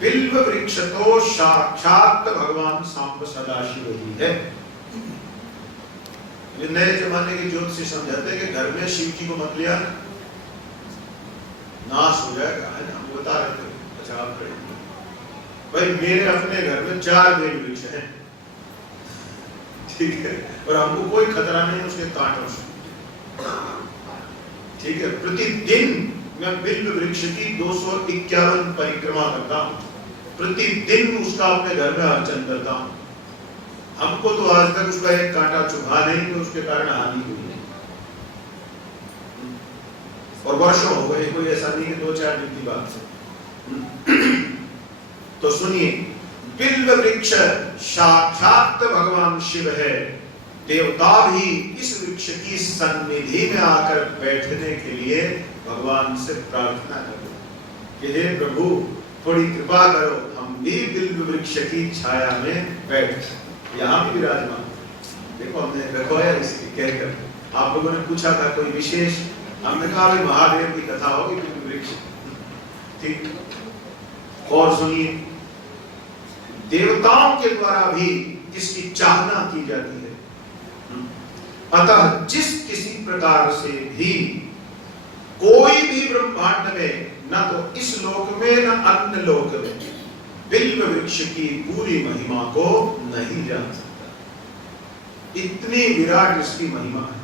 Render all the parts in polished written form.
बिल्व वृक्ष तो साक्षात भगवान सांब सदाशिव ही है। नए जमाने के ज्योतिषी समझाते हैं कि घर में शिव जी को मत लिया नाश हो जाएगा, है ना। हम बता रहे थे, अच्छा आप करेंगे भाई, मेरे अपने घर में 4 बेल वृक्ष हैं, ठीक है, और हमको कोई खतरा नहीं उसके कांटों से, ठीक है। प्रतिदिन मैं बिल्व वृक्ष की 251 परिक्रमा करता हूँ, प्रतिदिन उसका अपने घर में अर्चन करता हूँ। हमको तो आज तक उसका एक कांटा चुभा नहीं कि उसके कारण हानि हुई है, और वर्षों हो गए, कोई ऐसा नहीं कि 2-4 दिन की बात है। तो सुनिए, बिल्व वृक्ष साक्षात भगवान शिव है। देवता भी इस वृक्ष की सन्निधि में आकर बैठने के लिए भगवान से प्रार्थना करो कि हे प्रभु थोड़ी कृपा करो, हम भी बिल्व वृक्ष की छाया में बैठ। यहाँ भी विराजमान, देखो हमने रखवाया इसकी कहकर। आप लोगों ने पूछा था कोई विशेष, हमने कहा भाई महादेव की कथा होगी बिल्व वृक्ष, ठीक। और सुनिए, देवताओं के द्वारा भी इसकी चाहना की जाती है। अतः जिस किसी प्रकार से भी कोई भी ब्रह्मांड में, न तो इस लोक में न अन्य लोक में, बिल्व वृक्ष की पूरी महिमा को नहीं जान सकता। इतनी विराट इसकी महिमा है।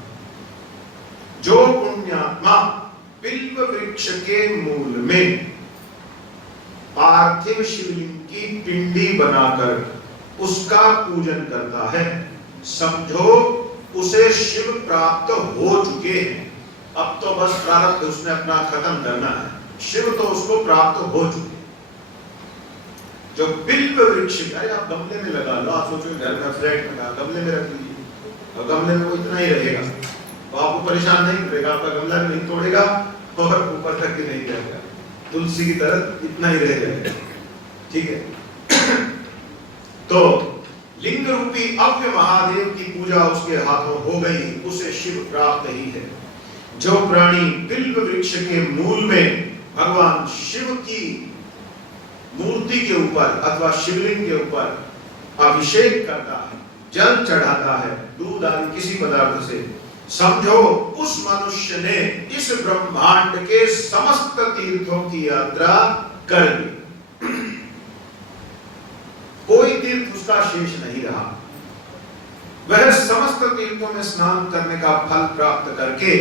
जो पुण्यात्मा बिल्व वृक्ष के मूल में पार्थिव शिवलिंग की पिंडी बनाकर उसका पूजन करता है, समझो उसे शिव प्राप्त हो चुके हैं। अब तो बस प्रारब्ध उसने अपना खत्म करना है, शिव तो उसको प्राप्त हो चुके। जो बिल्व वृक्ष, अरे आप गमले में लगा लो, आप सोचो घर में फ्लैट में गमले में रख लीजिए, और गमले में वो इतना ही रहेगा तो आपको परेशान नहीं करेगा, आपका गमला भी नहीं तोड़ेगा और ऊपर तक भी नहीं जाएगा, तुलसी की तरह इतना ही रह जाएगा, ठीक है। तो लिंग रूपी अव्य महादेव की पूजा उसके हाथों हो गई, उसे शिव प्राप्त ही है। जो प्राणी बिल्व वृक्ष के मूल में भगवान शिव की मूर्ति के ऊपर अथवा शिवलिंग के ऊपर अभिषेक करता है, जल चढ़ाता है, दूध आदि किसी पदार्थ से, समझो उस मनुष्य ने इस ब्रह्मांड के समस्त तीर्थों की यात्रा कर ली। कोई तीर्थ उसका शेष नहीं रहा। वह समस्त तीर्थों में स्नान करने का फल प्राप्त करके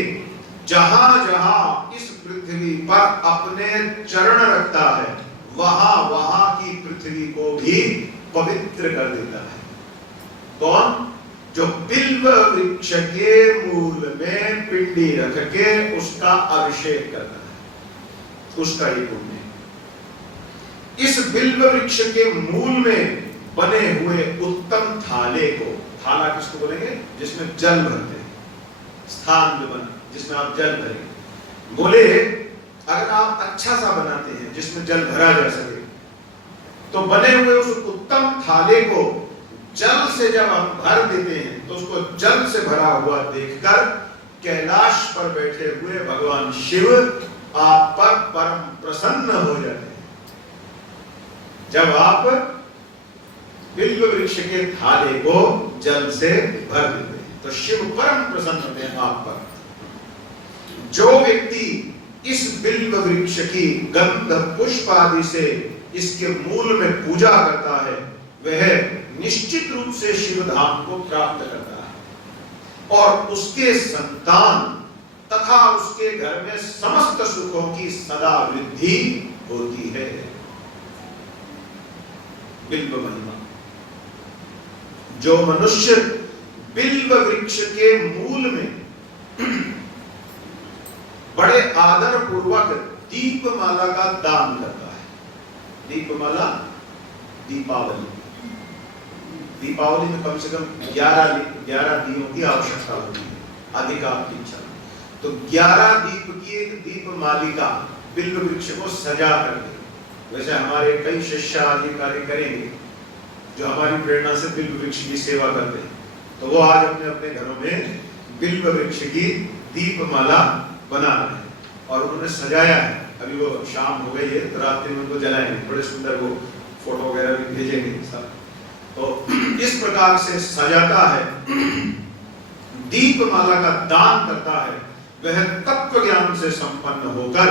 जहां जहां इस पृथ्वी पर अपने चरण रखता है, वहां वहां की पृथ्वी को भी पवित्र कर देता है। कौन? जो बिल्व वृक्ष के मूल में पिंडी रख के उसका अभिषेक करता है, उसका ये पुण्य। इस बिल्व वृक्ष के मूल में बने हुए उत्तम थाले को, थाला किसको बोलेंगे? जिसमें जल भरते हैं, स्थान जो बना जिसमें आप जल भरेंगे। बोले अगर आप अच्छा सा बनाते हैं जिसमें जल भरा जा सके, तो बने हुए उस उत्तम थाले को जल से जब हम भर देते हैं, तो उसको जल से भरा हुआ देखकर कैलाश पर बैठे हुए भगवान शिव आप पर परम प्रसन्न हो जाते हैं। जब आप बिल्व वृक्ष के थाले को जल से भर देते हैं, तो शिव परम प्रसन्न होते हैं आप पर। जो व्यक्ति इस बिल्व वृक्ष की गंध पुष्प आदि से इसके मूल में पूजा करता है, वह निश्चित रूप से शिव धाम को प्राप्त करता है, और उसके संतान तथा उसके घर में समस्त सुखों की सदा वृद्धि होती है। बिल्व महिमा। जो मनुष्य बिल्व वृक्ष के मूल में बड़े आदर पूर्वक दीपमाला का दान करता है, दीपमाला, दीपावली, दीपावली में कम से कम 11 दियों की आवश्यकता होती है, अधिक आपकी इच्छा। तो 11 दीप की एक दीप मालिका बिल्व वृक्ष को सजा करके, वैसे हमारे कई शिष्य आदि कार्य करेंगे जो हमारी प्रेरणा से बिल्व वृक्ष की सेवा करते हैं, तो वो आज अपने अपने घरों में बिल्व वृक्ष की दीपमाला बना रहे हैं और उन्होंने सजाया है। अभी वो शाम हो गई है तो रात में उनको जलाएंगे, बड़े सुंदर वो फोटो वगैरह भी भेजेंगे सब। तो इस प्रकार से सजाता है, दीपमाला का दान करता है, वह तत्व ज्ञान से संपन्न होकर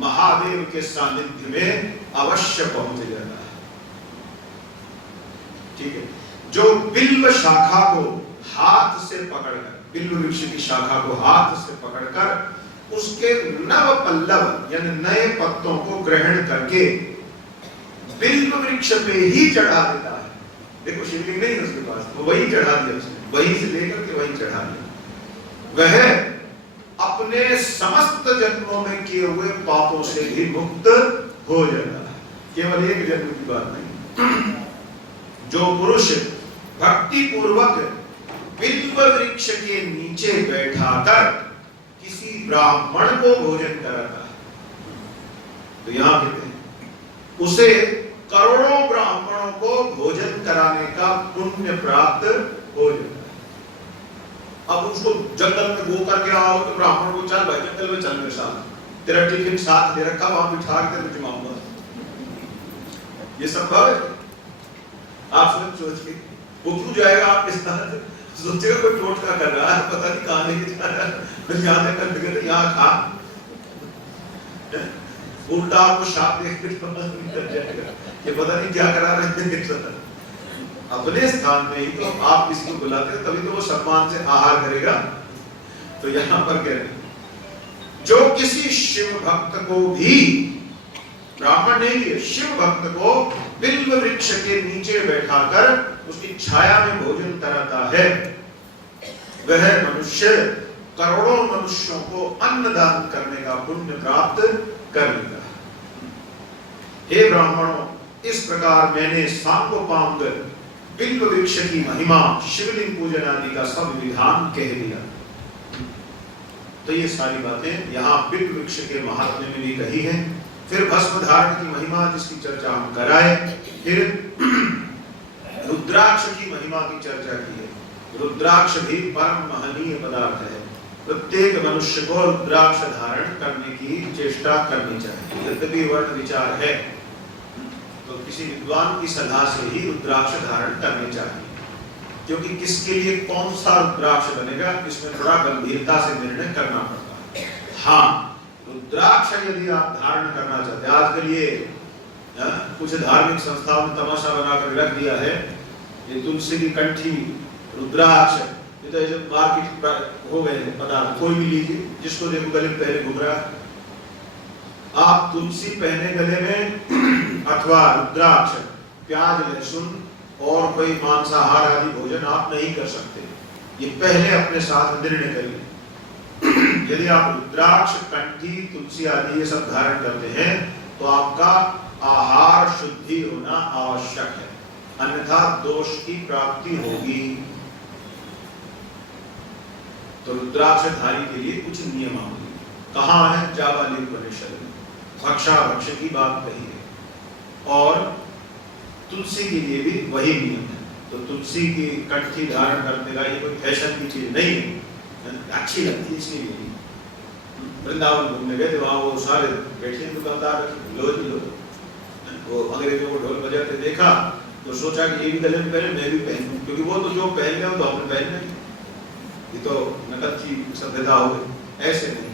महादेव के सानिध्य में अवश्य पहुंच जाता है। ठीक है। जो बिल्व शाखा को हाथ से पकड़कर, बिल्व वृक्ष की शाखा को हाथ से पकड़कर उसके नव पल्लव यानी नए पत्तों को ग्रहण करके बिल्व वृक्ष पे ही चढ़ा देता है। देखो शिवलिंग नहीं है उसके पास, वो वही चढ़ा दिया उसने, वहीं से लेकर के वहीं चढ़ा दिया। वह अपने समस्त जन्मों में किए हुए पापों से भी मुक्त हो जाता है, केवल एक जन्म की बात नहीं। जो पुरुष भक्ति पूर्वक बिल्व वृक्ष के नीचे बैठाकर किसी ब्राह्मण को भोजन कराता है, तो यहां कहते हैं उसे करोड़ों ब्राह्मणों को भोजन कराने का पुण्य प्राप्त हो जाता है। अब उसको जंगल में गो करके आओ तो ब्राह्मण को चल भाई जंगल में चल मेरे साथ, तेरा टिफिन साथ दे रखा, वहां बिठा के तेरे जुमाऊंगा, ये संभव है? आप सोचिए वो क्यों जाएगा आपके साथ? सोचेगा कोई टोटका कर रहा है, पता नहीं कहां लेके जा रहा है, यहाँ कर यहाँ खा, उल्टा आपको शाप देख के पता नहीं कर जाएगा ये पता नहीं क्या करा रहे हैं। अपने स्थान में ही तो आप किसी को बुलाते हैं तभी तो वो सम्मान से आहार करेगा। तो यहाँ पर कह रहे जो किसी शिव भक्त को भी, ब्राह्मण नहीं है, शिव भक्त को बिल्व वृक्ष के नीचे बैठाकर उसकी छाया में भोजन कराता है, वह मनुष्य करोड़ों मनुष्यों को अन्न दान करने का पुण्य प्राप्त कर लेता है। हे ब्राह्मणों, इस प्रकार मैंने सांगोपांग बिल्व वृक्ष की महिमा, शिवलिंग पूजन आदि का सब विधान कह दिया। तो ये सारी बातें यहाँ बिल्व वृक्ष के महात्म्य में भी कही हैं। फिर भस्म धारण की महिमा जिसकी चर्चा हम कराए, फिर रुद्राक्ष की महिमा की चर्चा की है। रुद्राक्ष भी परम महनीय पदार्थ है, प्रत्येक मनुष्य को रुद्राक्ष धारण करने की चेष्टा करनी चाहिए। यद्यपि वर्ण विचार है तो किसी विद्वान की सलाह से ही रुद्राक्ष धारण करनी चाहिए, क्योंकि किसके लिए कौन सा रुद्राक्ष बनेगा इसमें थोड़ा गंभीरता से निर्णय करना पड़ता है। हाँ, रुद्राक्ष यदि आप धारण करना चाहते हैं, आजकल ये कुछ धार्मिक संस्थाओं ने तमाशा बनाकर रख दिया है, ये तुलसी की कंठी रुद्राक्ष, ये तो ऐसे मार्केट हो गए हैं पदार्थ, कोई भी लीजिए जिसको देखो गले में पहले घूम रहा। आप तुलसी पहने गले में अथवा रुद्राक्ष, प्याज लहसुन और कोई मांसाहार आदि भोजन आप नहीं कर सकते, ये पहले अपने साथ निर्णय करिए। यदि आप रुद्राक्ष, कंठी, तुलसी आदि ये सब धारण करते हैं तो आपका आहार शुद्धि होना आवश्यक है, अन्यथा दोष की प्राप्ति होगी। तो रुद्राक्षधारी के लिए कुछ नियमावली कहाँ है? जाबालिकोपनिषद में भक्षा भक्ष की बात कही है, और तुलसी के लिए भी वही नियम है। तो तुलसी की कंठी धारण करने का ये कोई फैशन की चीज नहीं है, अच्छी लगती है इसलिए। वृंदावन घूमने गए थे, वहां वो सारे बैठे दुकानदार लो, वो अंग्रेजों को ढोल बजाते देखा तो सोचा कि ये भी गले में पहने, मैं भी पहनूं, क्योंकि वो तो जो पहन गए तो हमने पहनना है, ये तो नकद की सभ्यता हो गई। ऐसे नहीं,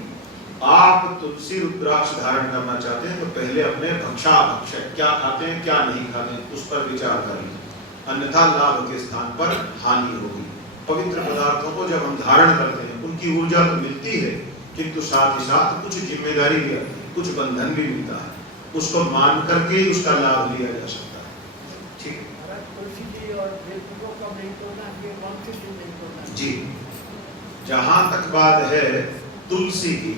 आप तुलसी रुद्राक्ष धारण करना चाहते हैं तो पहले अपने भक्षा भक्ष क्या खाते हैं क्या नहीं खाते हैं उस पर विचार करें, अन्यथा लाभ के स्थान पर हानि होगी। पवित्र पदार्थों को जब हम धारण करते हैं उनकी ऊर्जा तो मिलती है, किंतु साथ ही साथ कुछ जिम्मेदारी भी आती है, कुछ बंधन भी मिलता है, उसको मान करके ही उसका लाभ लिया जा सकता है। ठीक है जी। जहां तक बात है तुलसी की,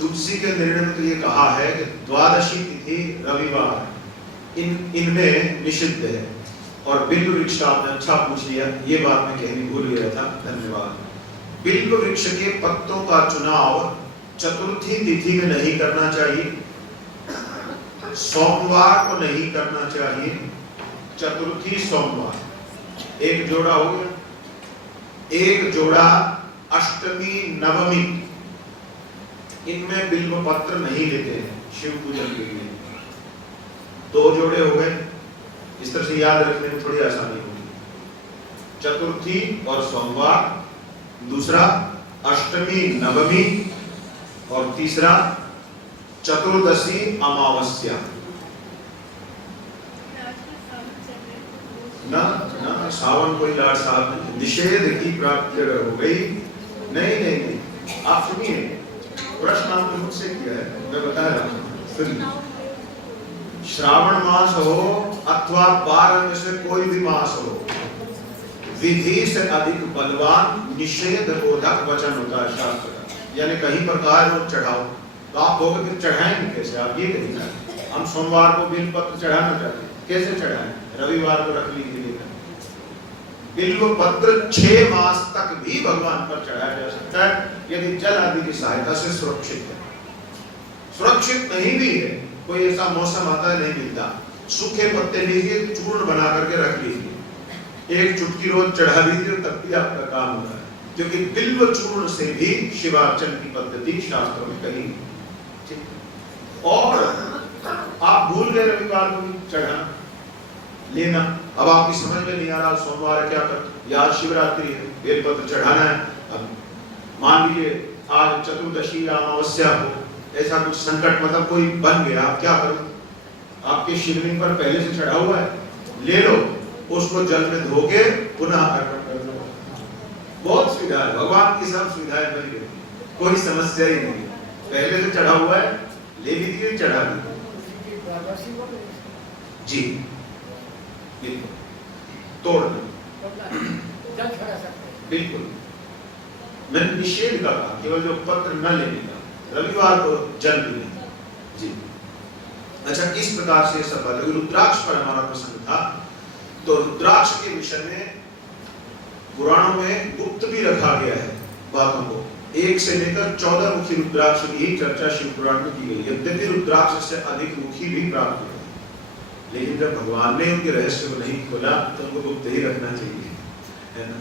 तुलसी के निर्णय में तो ये कहा है कि द्वादशी तिथि रविवार इनमें निषिद्ध है। और बिल्व वृक्ष का आपने अच्छा पूछ लिया, ये बात मैं कहनी भूल गया था, धन्यवाद। बिल्व वृक्ष के पत्तों का चुनाव चतुर्थी तिथि में नहीं करना चाहिए, सोमवार को नहीं करना चाहिए, चतुर्थी सोमवार एक जोड़ा हो गया, एक जोड़ा अष्टमी नवमी इनमें बिल्व पत्र नहीं लेते हैं शिव पूजन के लिए। 2 जोड़े हो गए, इस तरह से याद रखने में थोड़ी आसानी होगी। चतुर्थी और सोमवार, दूसरा अष्टमी नवमी, और तीसरा चतुर्दशी अमावस्या। ना ना सावन कोई लाड साहब नहीं, निषेध की प्राप्ति अगर हो गई, नहीं नहीं नहीं, आप सुनिए, प्रश्न आपने मुझसे किया है, मैं बता रहा हूँ, सुनिए। श्रावण मास हो अथवा 12 में से कोई भी मास हो, विधि से अधिक बलवान निषेध बोधक वचन होता है शास्त्र का। यानी कहीं पर कहा है चढ़ाओ, तो आप लोग फिर चढ़ाएंगे कैसे? आप ये कहिए हम सोमवार को बिल्व पत्र चढ़ाना चाहते हैं, कैसे चढ़ाएं? रविवार को रख लीजिए। बिल्व पत्र 6 मास तक भी भगवान पर चढ़ाया जा सकता है यदि जल आदि की सहायता से सुरक्षित है। सुरक्षित नहीं भी है, कोई ऐसा मौसम आता है नहीं मिलता, सूखे पत्ते लीजिए, चूर्ण बना करके रख लीजिए, 1 चुटकी रोज चढ़ा लीजिए, तब भी आपका काम होता है। क्योंकि बिल्व चूर्ण से भी शिवार्चन की पद्धति शास्त्रों में कही। और आप भूल गए रविवार को भी चढ़ाना लेना, अब आपकी समझ में नहीं आ रहा सोमवार क्या कर, या शिवरात्रि है, बेलपत्र चढ़ाना है। अब मान लीजिए आज चतुर्दशी या अमावस्या हो, ऐसा कुछ संकट मतलब कोई बन गया, आप क्या करो? आपके शिवलिंग पर पहले से चढ़ा हुआ है, ले लो, उसको जल में धो के पुनः अर्पण कर दो। बहुत सुविधा है, भगवान की सब सुविधाएं बनी रहती है, कोई समस्या ही नहीं। पहले से चढ़ा हुआ है, ले लीजिए, चढ़ा लीजिए। जी तोड़ बिल्कुल, मैंने निषेध का कहा, केवल जो पत्र न लेने का, रविवार को जल भी नहीं। जी अच्छा, किस प्रकार से सब बात, रुद्राक्ष पर हमारा प्रसंग था, तो रुद्राक्ष के विषय में पुराणों में गुप्त भी रखा गया है बातों को। 1 से लेकर 14 मुखी रुद्राक्ष की चर्चा शिव पुराण में की गई। यद्यपि रुद्राक्ष से अधिक मुखी भी प्राप्त हुए, लेकिन जब भगवान ने उनके रहस्य को नहीं खोला तो उनको गुप्त ही रखना चाहिए, है ना?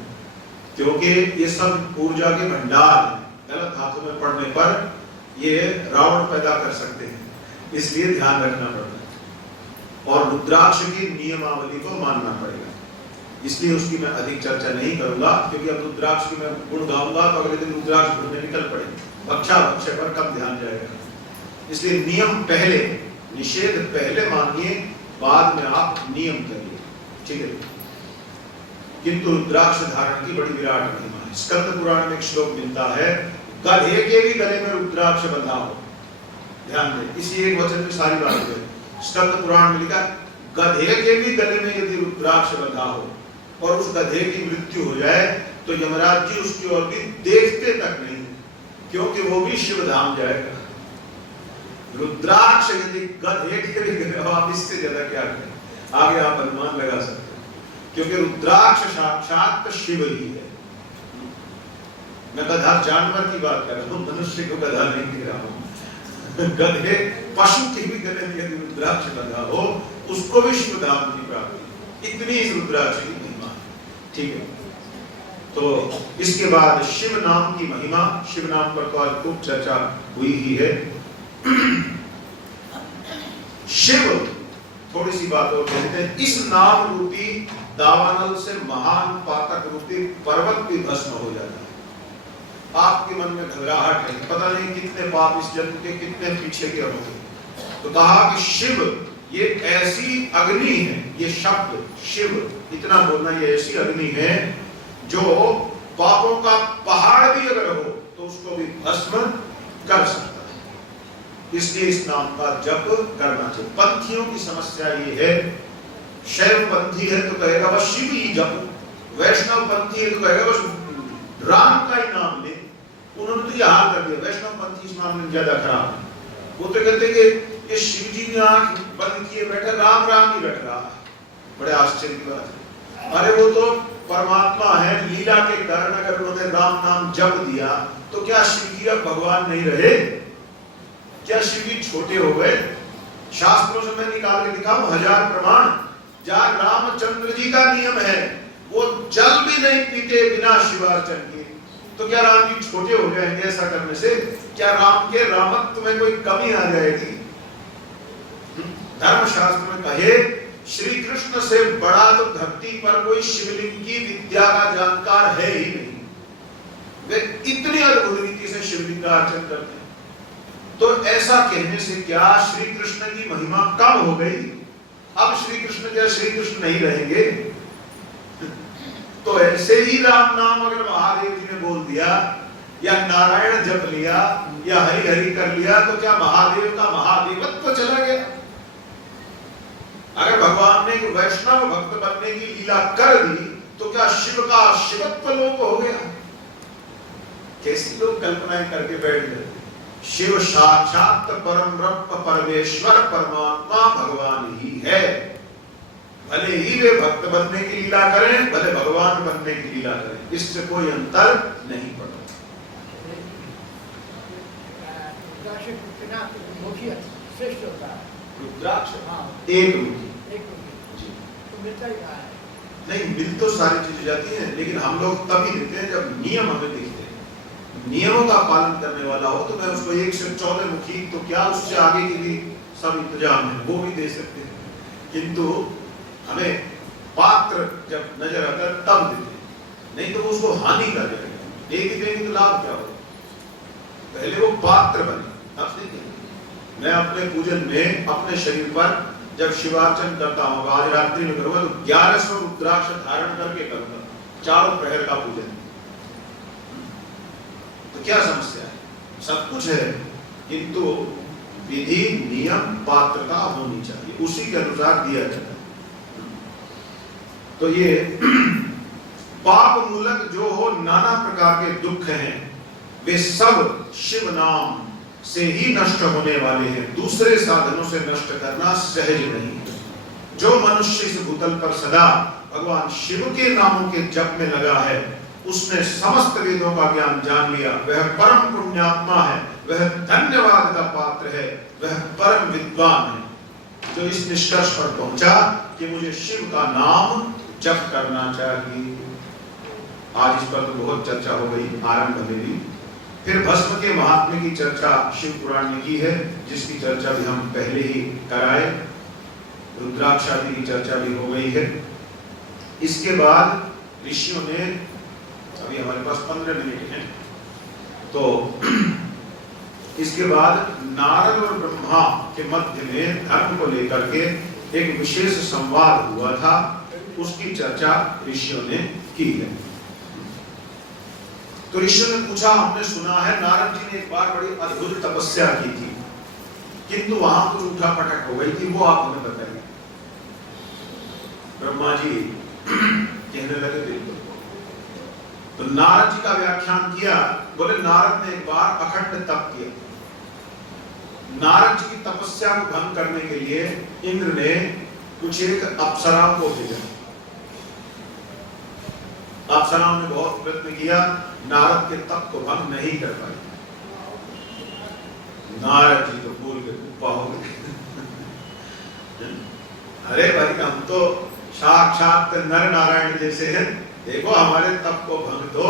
क्योंकि ये सब ऊर्जा के भंडार हैं, गलत हाथों में पड़ने पर ये रावण पैदा कर सकते हैं, इसलिए ध्यान रखना पड़ता है। और रुद्राक्ष की नियमावली को मानना पड़ेगा, इसलिए उसकी मैं अधिक चर्चा नहीं करूंगा, क्योंकि अब रुद्राक्ष की मैं गुण गाऊंगा तो अगले दिन रुद्राक्ष ढूंढने निकल पड़ेंगे, भक्षा भक्ष्य पर कम ध्यान जाएगा। इसलिए नियम पहले, निषेध पहले मानिए, बाद में आप नियम करिए, ठीक है? किंतु रुद्राक्ष धारण की बड़ी विराट महिमा है। स्कंद पुराण में एक श्लोक मिलता है, गधे के भी गले में रुद्राक्ष बंधा हो। ध्यान दें, इसी एक वचन में सारी बात है। स्कंद पुराण में लिखा, गधे के भी गले में यदि रुद्राक्ष बंधा हो और उस गधे की मृत्यु हो जाए तो यमराज जी उसकी ओर भी देखते तक नहीं, क्योंकि वो भी शिव धाम जाएगा। रुद्राक्ष यदि गधे के भी गले, आप इससे ज्यादा क्या करें? आगे आप अनुमान लगा सकते हैं, क्योंकि रुद्राक्ष साक्षात शिव ही है। मैं गधा जानवर की बात कर रहा हूँ, मनुष्य को गधा नहीं कह रहा हूँ। गधे पशु के भी गले में यदि रुद्राक्ष बंधा हो, उसको भी शिव धाम की प्राप्ति, इतनी इस रुद्राक्ष की महिमा, ठीक है? तो इसके बाद शिव नाम की महिमा, शिव नाम पर तो आज खूब चर्चा हुई ही है। शिव, थोड़ी सी बात और कहते हैं, इस नाम रूपी दावानल से महान पातक रूपी पर्वत भी भस्म हो जाता है। आपके मन में घबराहट है, पता नहीं कितने पाप इस जन्म के कितने पीछे के होंगे, तो कहा कि शिव ये ऐसी अग्नि है, ये शब्द शिव इतना बोलना, ये ऐसी अग्नि है जो पापों का पहाड़ भी अगर हो तो उसको भी भस्म कर सकता है। इसलिए इस नाम का जप करना चाहिए। पंथियों की समस्या ये है, शैव पंथी है तो कहेगा बस शिव ही जप, वैष्णव पंथी है तो कहेगा बस राम का ही नाम ले। उन्होंने तो ये हाल कर दिया, वैष्णव पंथी इस मामले में ज्यादा खराब है। वो तो कहते कि ये शिव जी ने आंख बंद किए बैठे राम राम ही बैठ रहा है। बड़े आश्चर्य की बात है, अरे वो तो परमात्मा है, लीला के कारण अगर उन्होंने राम नाम जप दिया तो क्या शिव जी अब भगवान नहीं रहे? क्या शिव जी छोटे हो गए? शास्त्रों से मैं निकाल के दिखाऊं 1000 प्रमाण, जहां रामचंद्र जी का नियम है वो जल भी नहीं पीते बिना शिवार्चन के। तो क्या राम जी छोटे हो जाएंगे ऐसा करने से? क्या राम के रामत्व में कोई कमी आ जाएगी? धर्मशास्त्र में कहे श्री कृष्ण से बड़ा तो धरती पर कोई शिवलिंग की विद्या का जानकार है ही नहीं। वे इतनी अद्भुत रीति से शिवलिंग का अर्चन करते हैं। तो ऐसा कहने से क्या श्री कृष्ण की महिमा कम हो गई? अब श्री कृष्ण क्या श्री कृष्ण नहीं रहेंगे? तो ऐसे ही राम नाम अगर महादेव जी ने बोल दिया या नारायण जप लिया या हरि हरि कर लिया तो क्या महादेव का महादेवत्व चला गया? अगर भगवान ने एक वैष्णव भक्त बनने की लीला कर दी तो क्या शिव का शिवत्व लोप हो गया? कैसी लोग कल्पनाएं करके बैठ गए। शिव साक्षात परम ब्रह्म परमेश्वर परमात्मा भगवान ही है। भले ही वे भक्त बनने की लीला करें, भले भगवान बनने की लीला करें, इससे कोई अंतर नहीं पड़ता। रुद्राक्ष एक मुखी नहीं, मिल तो सारी चीजें जाती हैं, लेकिन हम लोग तभी देते हैं जब नियम हमें दिखते हैं। नियमों का पालन करने वाला हो तो मैं उसको 1 से 14 मुखी, तो क्या उससे आगे की भी सब इंतजाम है वो भी दे सकते हैं, किंतु हमें पात्र जब नजर आता है तब देते हैं, नहीं तो वो उसको हानि कर जाएगा। एक ही देंगे तो लाभ क्या हो? पहले वो पात्र बने। अब देखिए, मैं अपने पूजन में अपने शरीर पर जब शिवार्चन करता हूँ, आज रात्रि में करूंगा तो 1100 रुद्राक्ष धारण करके करूंगा, 4 प्रहर का पूजन। तो क्या समस्या है? सब कुछ है, किंतु विधि नियम पात्रता होनी चाहिए, उसी के अनुसार दिया जाता है। तो ये पाप मूलक जो हो नाना प्रकार के दुख हैं, वे सब शिव नाम से ही नष्ट होने वाले हैं। दूसरे साधनों से नष्ट करना सहज नहीं है। जो मनुष्य इस भूतल पर सदा भगवान शिव के नामों के जप में लगा है, उसने समस्त वेदों का ज्ञान जान लिया, वह परम पुण्यात्मा है, वह धन्यवाद का पात्र है, वह परम विद्वान है, जो इस निष्कर्ष पर पहुंचा कि मुझे शिव का नाम जप करना चाहिए। आज इस पर तो बहुत चर्चा हो गई आरंभ में भी। फिर भस्म के महात्म्य की चर्चा शिव पुराण में की है, जिसकी चर्चा भी हम पहले ही कराए। रुद्राक्ष आदि की चर्चा भी हो गई है। इसके बाद ऋषियों ने, अभी हमारे पास 15 मिनट हैं, तो इसके बाद नारद और ब्रह्मा के मध्य में धर्म को लेकर के एक विशेष संवाद हुआ था, उसकी चर्चा ऋषियों ने की है। तो ऋषियों ने पूछा, हमने सुना है नारद जी ने एक बार बड़ी अद्भुत तपस्या की थी, किंतु वहां कुछ उठा पटक हो गई थी, वो आप हमें बताइए। ब्रह्मा जी कहने लगे बिल्कुल। तो नारद जी का व्याख्यान किया, बोले नारद ने एक बार अखंड तप किया। नारद जी की तपस्या को भंग करने के लिए इंद्र ने कुछ एक अप्सराओं को भेजा। अप्सराओं ने बहुत प्रयत्न किया, नारद के तप को भंग नहीं कर पाई। नारद जी तो बोल के कुप्पा हो गए। अरे भाई, हम तो साक्षात नर नारायण जैसे हैं, देखो हमारे तप को भंग दो।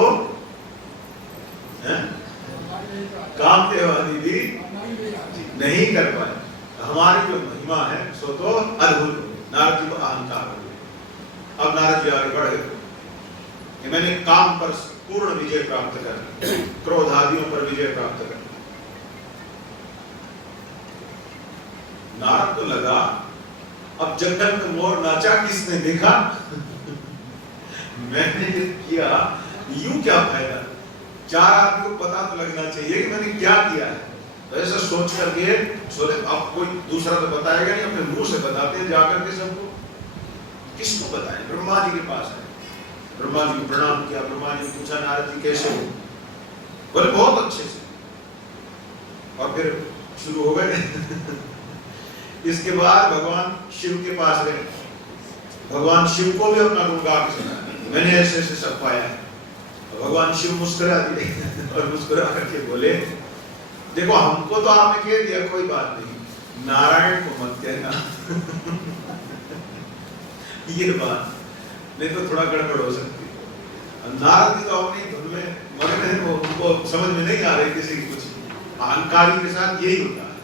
कामदेव आदि भी नहीं कर पाए। हमारी जो महिमा है सो तो अद्भुत। नारद जी को अहंकार हो गया। अब नारद जी आगे बढ़ गए कि मैंने काम पर पूर्ण विजय प्राप्त कर, क्रोध आदियों पर विजय प्राप्त कर। नारद को लगा, अब जंगल में मोर नाचा, किसने देखा? मैंने किया, यूं क्या फायदा? 4 आदमी को पता तो लगना चाहिए कि मैंने क्या किया है। तो ऐसा सोच करके सोचे, अब कोई दूसरा तो बताएगा नहीं, अपने मुंह से बताते हैं जाकर के सबको। किसको बताएं? ब्रह्मा जी के पास है। ब्रह्मा जी को प्रणाम किया। ब्रह्मा जी ने पूछा, नारद जी कैसे हो? बोले बहुत अच्छे से। और फिर शुरू हो गए। इसके बाद भगवान शिव के पास गए। भगवान शिव को भी अपना गुण गा के सुना, मैंने ऐसे ऐसे सब पाया है। भगवान शिव मुस्कुरा दिए और मुस्कुरा करके बोले, देखो हमको तो आपने कह दिया, कोई बात नहीं, नारायण को मत कहना। ये बात नहीं तो थोड़ा गड़बड़ हो सकती है। नारद जी तो अपनी धुन में मगर उनको समझ में नहीं आ रही किसी की कुछ। अहंकारी के साथ यही होता है,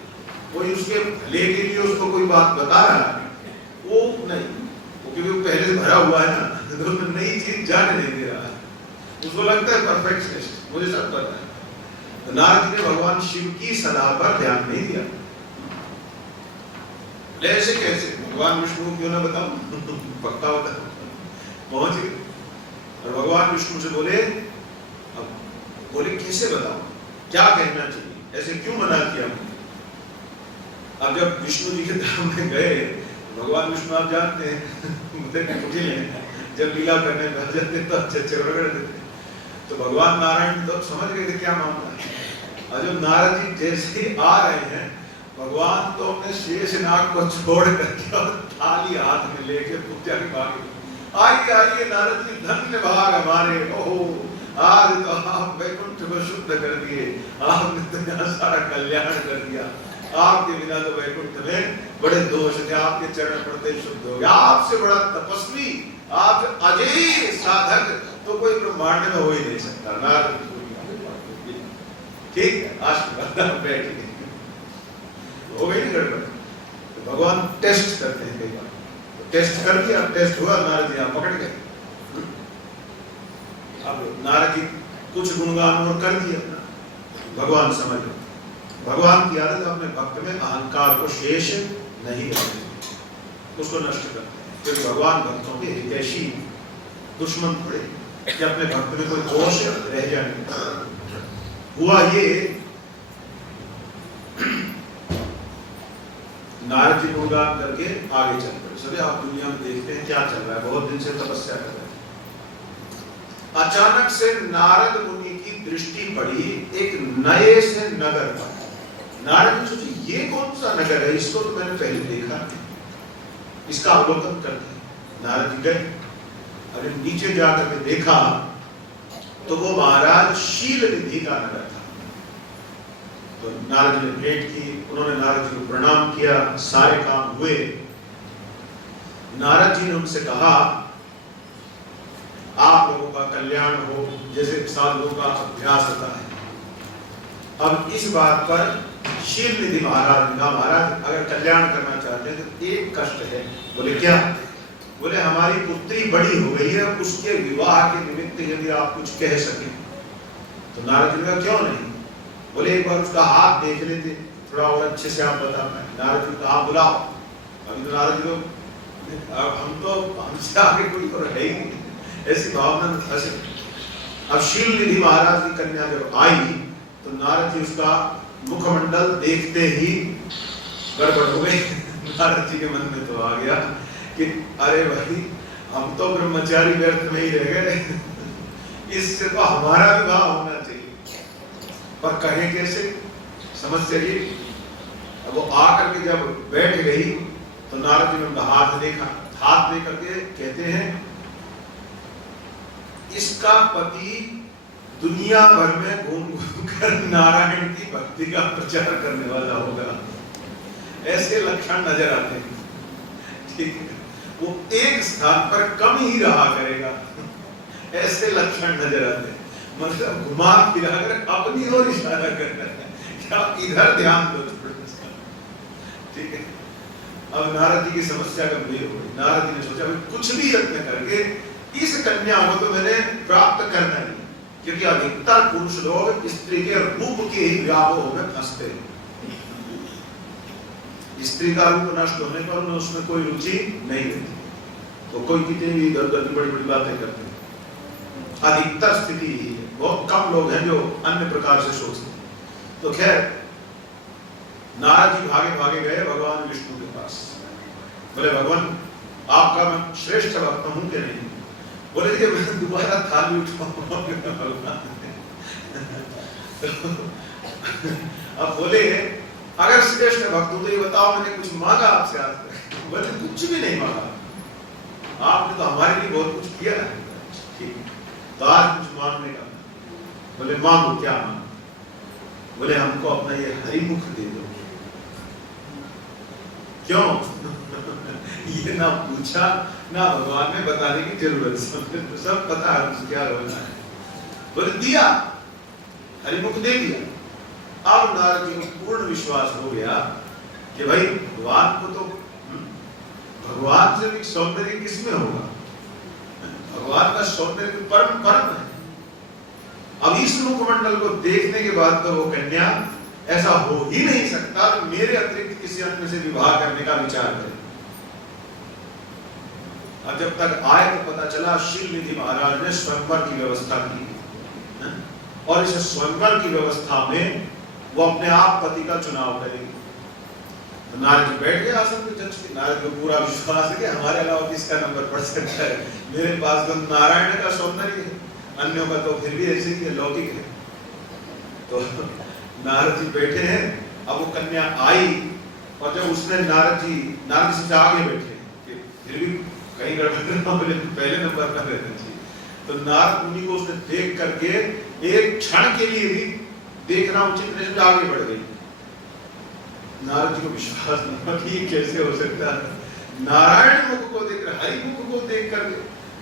कोई उसके भले के लिए उसको कोई बात बता रहा है, वो नहीं, क्योंकि वो पहले से भरा हुआ है ना, तो उसमें नई चीज जाने नहीं दे रहा है, उसको लगता है परफेक्शनिस्ट, मुझे सब पता है। तो नारद ने भगवान शिव की सलाह पर ध्यान नहीं दिया। ऐसे कैसे भगवान विष्णु को क्यों ना बताऊं पक्का बताऊं, पहुंच गए और भगवान विष्णु से बोले, अब बोले कैसे बताऊं, क्या कहना चाहिए, ऐसे क्यों मना किया। अब जब विष्णु जी के धाम में गए, भगवान विष्णु आप जानते हैं कुटिल हैं, जब लीला करने बैठ जाते तो अच्छे रगड़ देते। तो भगवान नारायण तो समझ गए थे क्या मामला है। और जब नारद जी जैसे ही आ रहे हैं, भगवान तो अपने शेषनाग को छोड़ करके और थाली हाथ में लेके पूजा की भागे। आइए आइए नारद जी, धन्य भाग हमारे, ओहो आज तो आप वैकुंठ को शुद्ध कर दिए, आपने तो यहाँ सारा कल्याण कर दिया, आपके बिना तो वैकुंठ में बड़े दोष थे, आपके चरण पड़ते शुद्ध हो गया, आपसे बड़ा तपस्वी, आप अजय साधक तो कोई ब्रह्मांड में हो ही नहीं सकता। नारद ठीक है, आशीर्वाद बैठिए, हो गई गड़बड़। तो भगवान टेस्ट करते हैं कई बार, तो टेस्ट कर दिया, टेस्ट हुआ, नारद जी आप पकड़ गए। अब नारद जी कुछ गुणगान और कर दिया, भगवान समझ गए। भगवान की आदत अपने भक्त में अहंकार को शेष नहीं करते, उसको नष्ट करते हैं, क्योंकि भगवान भक्तों के हितैषी दुश्मन थोड़े कि अपने भक्त में कोई दोष रह जाए। हुआ ये, नारद जी गुणगान करके आगे चल पड़े। सभी आप दुनिया में देखते हैं क्या चल रहा है, बहुत दिन से तपस्या कर रहे हैं। अचानक से नारद मुनि की दृष्टि पड़ी एक नए से नगर पर। नारद जी सोचे ये कौन सा नगर है, इसको तो मैंने पहले देखा, इसका अवलोकन करते हैं। नारद जी गए, अरे नीचे जाकर के देखा तो वो महाराज शील निधि का नगर था। तो नारद जी ने भेंट की, उन्होंने नारद जी को प्रणाम किया, सारे काम हुए। नारद जी ने उनसे कहा आप लोगों का कल्याण हो, जैसे साधुओं का अभ्यास होता है। अब इस बात पर शील निधि महाराज ने कहा, महाराज अगर कल्याण करना चाहते हैं तो एक कष्ट है। बोले क्या? बोले हमारी पुत्री बड़ी हो गई है, उसके विवाह के निमित्त यदि आप कुछ कह सके। तो नारद जी ने कहा क्यों नहीं? बोले एक बार उसका हाथ देख लेते, थोड़ा और अच्छे से आप बता पाए। नारद जी कहा बुलाओ। अभी तो नारद जी हम तो हमसे आगे कोई और है ही नहीं, ऐसी भावना में फंसे। अब शील निधि महाराज की कन्या जब आई तो नारद जी उसका मुखमंडल देखते ही गड़बड़ हो गई। नारद जी के मन में तो आ गया कि अरे भाई हम तो ब्रह्मचारी व्यर्थ में ही रह गए, इससे तो हमारा विवाह होना चाहिए, पर कहें कैसे? समस्या ये। अब वो आकर के जब बैठ गई तो नारद जी ने उनका हाथ देखा, हाथ देख करके कहते हैं इसका पति दुनिया भर में घूम घूम कर नारायण की भक्ति का प्रचार करने वाला होगा, ऐसे लक्षण नजर आते हैं। ठीक है, वो एक स्थान पर कम ही रहा करेगा, ऐसे लक्षण नजर आते हैं। मतलब घुमा फिरा कर अपनी ओर इशारा करना है कि आप इधर ध्यान दो। ठीक है, अब नारद जी की समस्या गंभीर हो गई। नारद जी ने सोचा कुछ भी यत्न करके इस कन्या को तो मैंने प्राप्त करना ही, क्योंकि अधिकतर पुरुष लोग स्त्री के रूप के ही व्यामोह में फंसते हैं। स्त्री का रूप नष्ट होने पर उन्हें उसमें कोई रुचि नहीं रहती, तो कोई कितनी भी इधर-उधर की बड़ी-बड़ी बातें करते हैं। अधिकतर स्थिति ही है, बहुत कम लोग हैं जो अन्य प्रकार से सोचते हैं। तो खैर नारद जी भागे भागे गए भगवान विष्णु के पास। बोले भगवान आपका मैं श्रेष्ठ भक्त हूं कि नहीं? बोले कि मैं दोबारा थाली उठाऊंगा। अब बोले अगर श्रेष्ठ भक्त हूं तो ये बताओ मैंने कुछ मांगा आपसे आज तक? बोले कुछ भी नहीं मांगा, आपने तो हमारे लिए बहुत कुछ किया है। ठीक, तो आज कुछ मांगने का। बोले मांगो, क्या मांगो? बोले हमको अपना ये हरिमुख दे दो। क्यों? ये ना पूछा ना भगवान ने बताने की जरूरत, सब पता है क्या होना है। बोले दिया, हरिमुख दे दिया। अब नारद जी को पूर्ण विश्वास हो गया कि भाई भगवान को तो भगवान से भी सौंदर्य किसमें होगा, भगवान का सौंदर्य परम परम है। अब इस मुखमंडल को देखने के बाद तो वो कन्या ऐसा हो ही नहीं सकता कि मेरे अतिरिक्त किसी अन्य से विवाह करने का विचार करे। अब जब तक आए तो पता चला शीलनिधि महाराज ने स्वयंवर की व्यवस्था की और इस स्वयंवर की व्यवस्था में वो अपने आप पति का चुनाव करेगी। तो नारद जी बैठ गए आसन पे जज के। नारद को पूरा विश्वास है कि हमारे अलावा किसका नंबर पड़ सकता है, मेरे पास तो नारायण का सौंदर्य है, अन्यों का तो फिर भी ऐसे ही है, लौकिक है। तो नारद जी बैठे हैं। अब वो कन्या आई और जब उसने नारद जी से आगे बैठे कि फिर भी कहीं गड़बड़ ना हो, पहले नंबर पर रहना चाहिए। तो नारद मुनि को उसने देख करके एक क्षण के लिए भी देखना उचित नहीं, आगे बढ़ गई। नारद जी को विश्वास नहीं हुआ कि ये कैसे हो सकता है, नारायण मुख को देख कर, हरि मुख को देख कर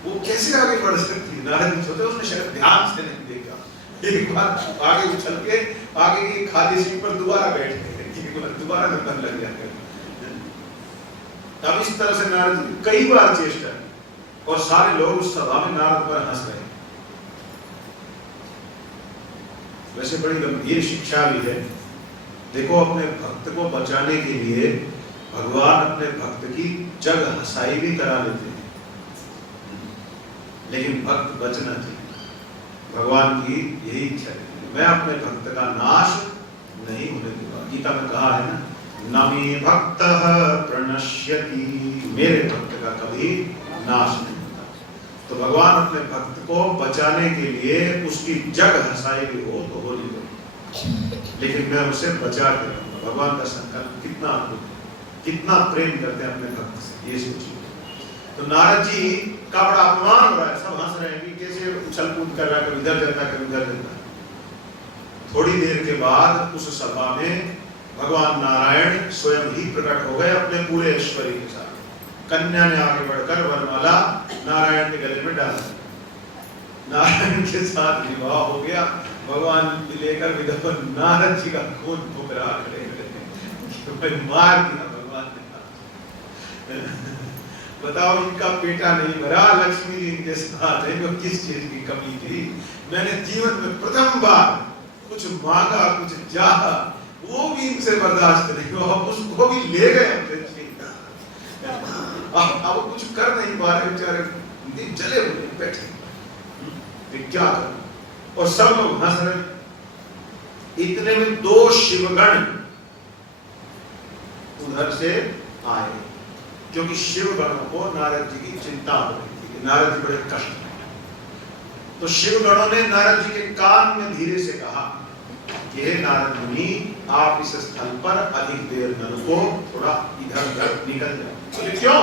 वो कैसे आगे बढ़ सकती है। नारद जी सोचे उसने शायद ध्यान से नहीं देखा, एक बार आगे उछल के आगे की खाली सीट पर दोबारा बैठ गए, दोबारा नंबर लग गया। अब इस तरह से नारद जी कई बार चेष्टा और सारे लोग उस सभा में नारद पर हंस रहे। वैसे बड़ी गंभीर शिक्षा भी है। देखो अपने भक्त को बचाने के लिए भगवान अपने भक्त की जग हंसाई भी करा लेते हैं, लेकिन भक्त बचना चाहिए। भगवान की यही इच्छा है, मैं अपने भक्त का नाश नहीं होने दूंगा। गीता में कहा है ना, नमे भक्त प्रणश्यति, मेरे भक्त का कभी नाश नहीं होता। तो भगवान अपने भक्त को बचाने के लिए उसकी जग हंसाई भी हो तो होली हो, लेकिन मैं उसे बचा के रहूंगा। भगवान का संकल्प कितना अद्भुत है, कितना प्रेम करते हैं अपने भक्त से, ये सोचिए। तो नारद जी का बड़ा अपमान हो रहा है, सब हंस रहे हैं कि कैसे उछल कूद कर रहा है, कभी इधर जाता है कभी उधर जाता है। थोड़ी देर के बाद उस सभा में भगवान नारायण स्वयं ही प्रकट हो गए अपने पूरे ऐश्वर्य के साथ। कन्या ने आगे बढ़कर वरमाला नारायण के गले में डाल दी, नारायण के साथ विवाह हो गया। भगवान लेकर विधवा नारद जी का खून फूक रहा खड़े मार दिया भगवान ने। बताओ इनका पेटा नहीं भरा, लक्ष्मी जी इनके साथ है, इनको किस चीज की कमी थी। मैंने जीवन में प्रथम बार कुछ मांगा, कुछ चाहा, वो भी इनसे बर्दाश्त नहीं हुआ, उसको भी ले गए हमसे। अब कुछ कर नहीं पा रहे बेचारे, जले हुए बैठे, क्या करें। और सब लोग हंस रहे। इतने में दो शिवगण उधर से आए, क्योंकि शिवगणों को नारद जी की चिंता हो रही थी कि नारद जी बड़े कष्ट में। तो शिवगणों ने नारद जी के कान में धीरे से कहा कि हे नारद मुनि, आप इस स्थल पर अधिक देर न रुको, थोड़ा इधर उधर निकल जाओ। बोले क्यों?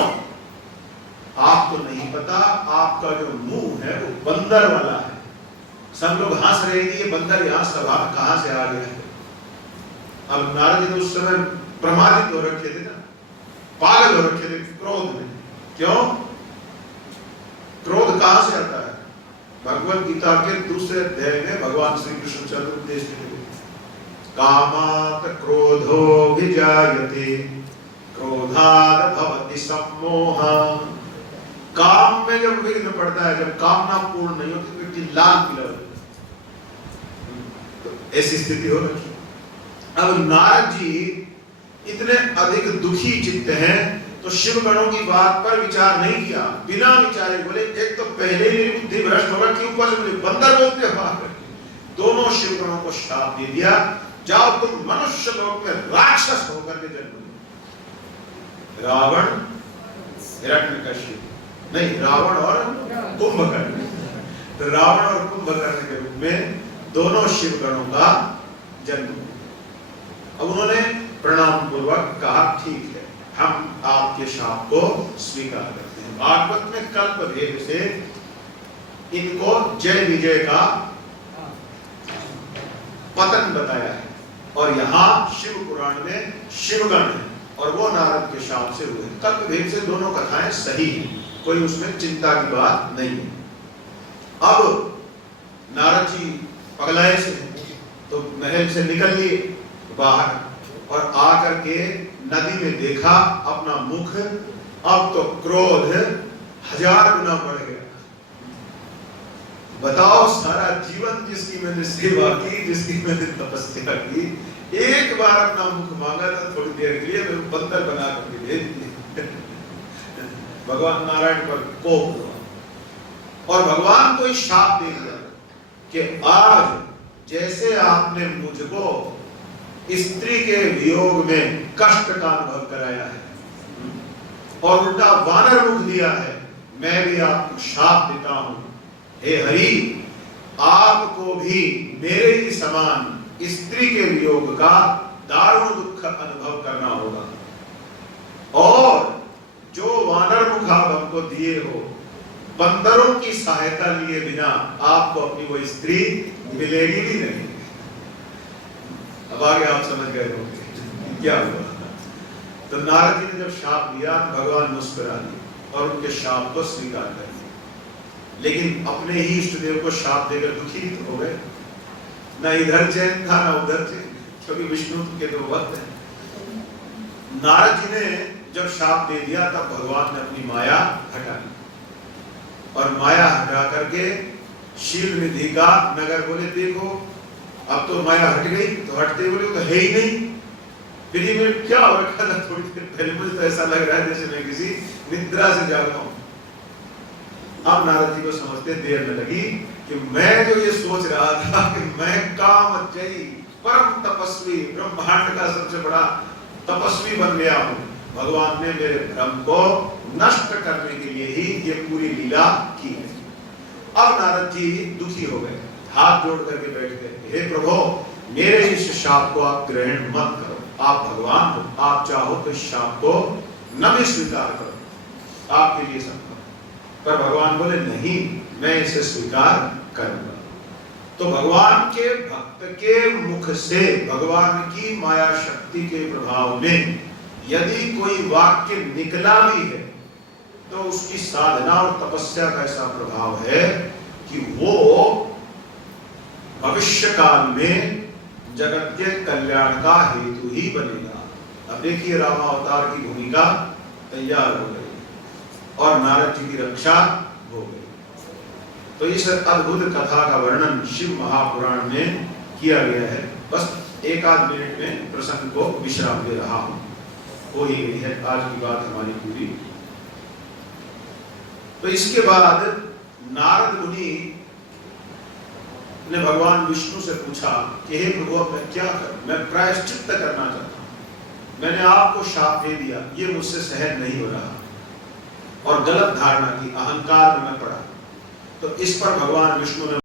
आपको नहीं पता, आपका जो मुंह है वो बंदर वाला है। सब लोग हंस रहे कि ये बंदर यहाँ सभा में कहां से आ गया है। अब नारद जी उस समय प्रमादित हो रखे थे ना, पागल हो रखे थे क्रोध में। क्यों? क्रोध कहां से आता है? भगवत गीता के दूसरे अध्याय में भगवान श्री कृष्ण चतुर्देश देते, कामात् क्रोधो विजायते, क्रोधात् भवति सम्मोहः। काम में जब विघ्न पड़ता है, जब कामना पूर्ण नहीं होती, व्यक्ति लाल पीला हो जाता है। तो ऐसी स्थिति हो रही। अब नारद जी इतने अधिक दुखी चित्त हैं, तो शिवगणों की बात पर विचार नहीं किया, बिना विचारे बोले, एक तो पहले ही बुद्धि भ्रष्ट होगा कि ऊपर से मुझे बंदर बोलते हैं। दोनों शिवगणों को श्राप दे दिया, जाओ तुम मनुष्य लोक में राक्षस होकर के जन्म लो। रावण हिरण्यकशिपु नहीं, रावण और कुंभकर्ण। तो रावण और कुंभकर्ण के रूप में दोनों शिवगणों का जन्म। अब उन्होंने प्रणाम पूर्वक कहा, ठीक है, हम आपके शाप को स्वीकार करते हैं। भागवत में कल्प भेद से इनको जय विजय का पतन बताया है, और यहाँ शिव पुराण में शिवगण है और वो नारद के शाप से हुए। कल्प भेद से दोनों कथाएं सही हैं, कोई उसमें चिंता की बात नहीं है। अब नारद जी पगलाए से तो महल से निकल लिए बाहर और आकर के नदी में देखा अपना मुख, अब तो क्रोध 1000 गुना बढ़ गया। बताओ, सारा जीवन जिसकी मैंने सेवा की, जिसकी मैंने तपस्या की, एक बार अपना मुख मांगा था थोड़ी देर के लिए, मैं बंदर बना करके भेज दिया। भगवान नारायण पर कोप हुआ और भगवान को शाप दे दिया कि आज जैसे आपने मुझको स्त्री के वियोग में कष्ट का अनुभव कराया है और उल्टा वानर मुख दिया है, मैं भी आपको शाप देता हूं, हे हरि, आपको भी मेरे ही समान स्त्री के वियोग का दारुण दुख अनुभव करना होगा। और जो वानर मुख आप हमको दिए हो, बंदरों की सहायता लिए बिना आपको अपनी वो स्त्री मिलेगी भी नहीं। अब आगे आप समझ गए होंगे क्या हुआ। तो नारद जी ने जब शाप दिया, भगवान मुस्कुरा दिए और उनके शाप को स्वीकार कर दिया। लेकिन अपने ही इष्ट देव को शाप देकर दुखी तो हो गए, ना इधर चैन था ना उधर चैन, क्योंकि विष्णु के दो भक्त हैं। नारद जी ने जब शाप दे दिया तब भगवान ने अपनी माया हटा ली और माया हटा करके शील निधि का नगर बोले, देखो अब तो माया हट गई। तो हटते बोले तो है ही नहीं, फिर ये मेरे क्या हो रखा था थोड़ी देर पहले, मुझे तो ऐसा लग रहा है जैसे मैं किसी निद्रा से जागा हूं। अब नारद जी को समझते देर न लगी कि मैं जो ये सोच रहा था कि मैं कामचयी परम तपस्वी, ब्रह्मांड का सबसे बड़ा तपस्वी बन गया हूं, भगवान ने मेरे भ्रम को नष्ट करने के लिए ही ये पूरी लीला की है। अब नारद जी दुखी हो गए, हाथ जोड़ करके बैठ गए, हे प्रभु, मेरे इस शाप को आप ग्रहण मत करो, आप भगवान हो, आप चाहो तो इस शाप को न भी स्वीकार करो, आपके लिए संभव। पर भगवान बोले नहीं, मैं इसे स्वीकार करूंगा। तो भगवान के भक्त के मुख से, भगवान की माया शक्ति के प्रभाव में यदि कोई वाक्य निकला भी है तो उसकी साधना और तपस्या का ऐसा प्रभाव है कि वो भविष्य काल में जगत के कल्याण का हेतु ही बनेगा। अब देखिए, रामावतार की भूमिका तैयार हो गई और नारद जी की रक्षा हो गई। तो इस अद्भुत कथा का वर्णन शिव महापुराण में किया गया है। बस एक आध मिनट में प्रसंग को विश्राम दे रहा हूं, हो ही गई है आज की बात हमारी पूरी। तो इसके बाद नारद मुनि ने भगवान विष्णु से पूछा कि हे प्रभु, अब मैं क्या करूं, मैं प्रायश्चित्त करना चाहता हूं, मैंने आपको शाप दे दिया, ये मुझसे सहन नहीं हो रहा और गलत धारणा की, अहंकार में मैं पड़ा। तो इस पर भगवान विष्णु ने